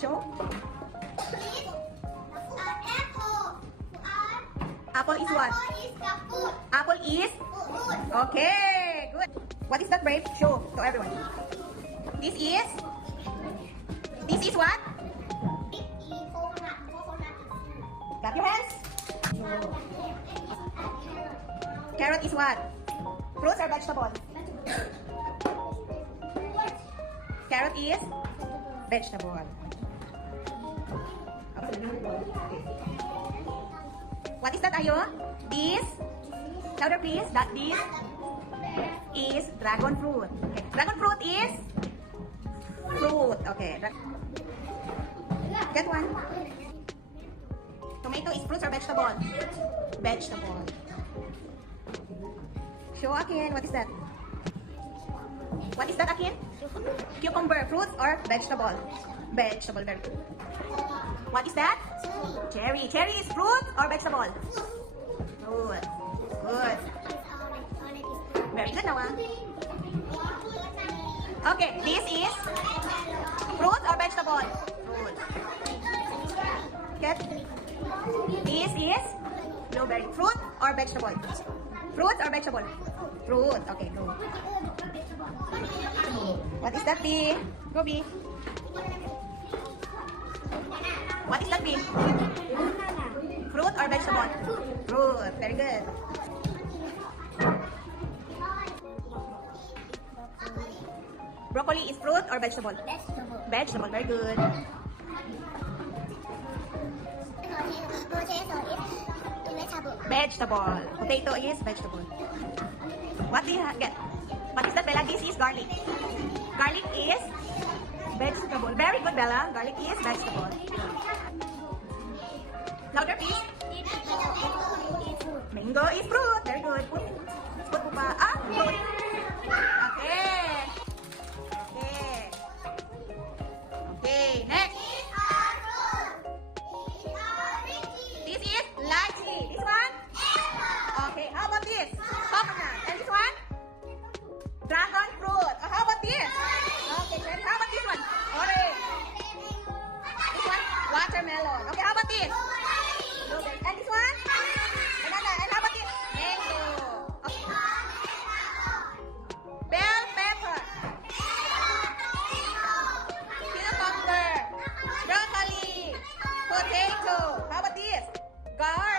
Show. Apple. Apple is what? Apple is the food. Apple is? Food. Okay, good. What is that grape? Show to everyone. This is? This is what? It is coconut. Coconut is food. Clap your hands. Carrot is what? Fruits or vegetable? Carrot is? Vegetable. What is that, Ayo? This? Louder please. That this is dragon fruit. Okay. Dragon fruit is? Fruit. Okay. Get one. Tomato is fruits or vegetable? Vegetable. Show Akin. What is that? What is that, Akin? Cucumber. Fruits or vegetable? Vegetable. Very good. What is that? Cherry. Cherry is fruit or vegetable? Good. Good. Very good, Noah. Okay, this is fruit or vegetable? Fruit. Get. This is blueberry. Fruit or vegetable? Fruit or vegetable? Fruit. Okay, go. What is that, B? Go, B. What is that, B? Fruit or vegetable? Fruit. Very good. Broccoli is fruit or vegetable? Vegetable. Vegetable. Very good. Potato is vegetable. Vegetable. Potato is vegetable. What do you get? What is that, Bella? This is garlic. Garlic is vegetable. Very good, Bella. Garlic is vegetable. Louder, please. Mango is fruit. Very good. Put po pa. Ah, fruit. Okay. Okay. Okay, next. This is lychee. This one? Okay, how about this? Coconut. And this one? Dragon fruit. How about this? Okay, cherry. How about this one? Orange. This one? Watermelon. Okay, how about this? Blueberry. And this one? Banana. And how about this? Mango. Okay. Bell pepper. Cucumber. Broccoli. Potato. How about this? Garlic.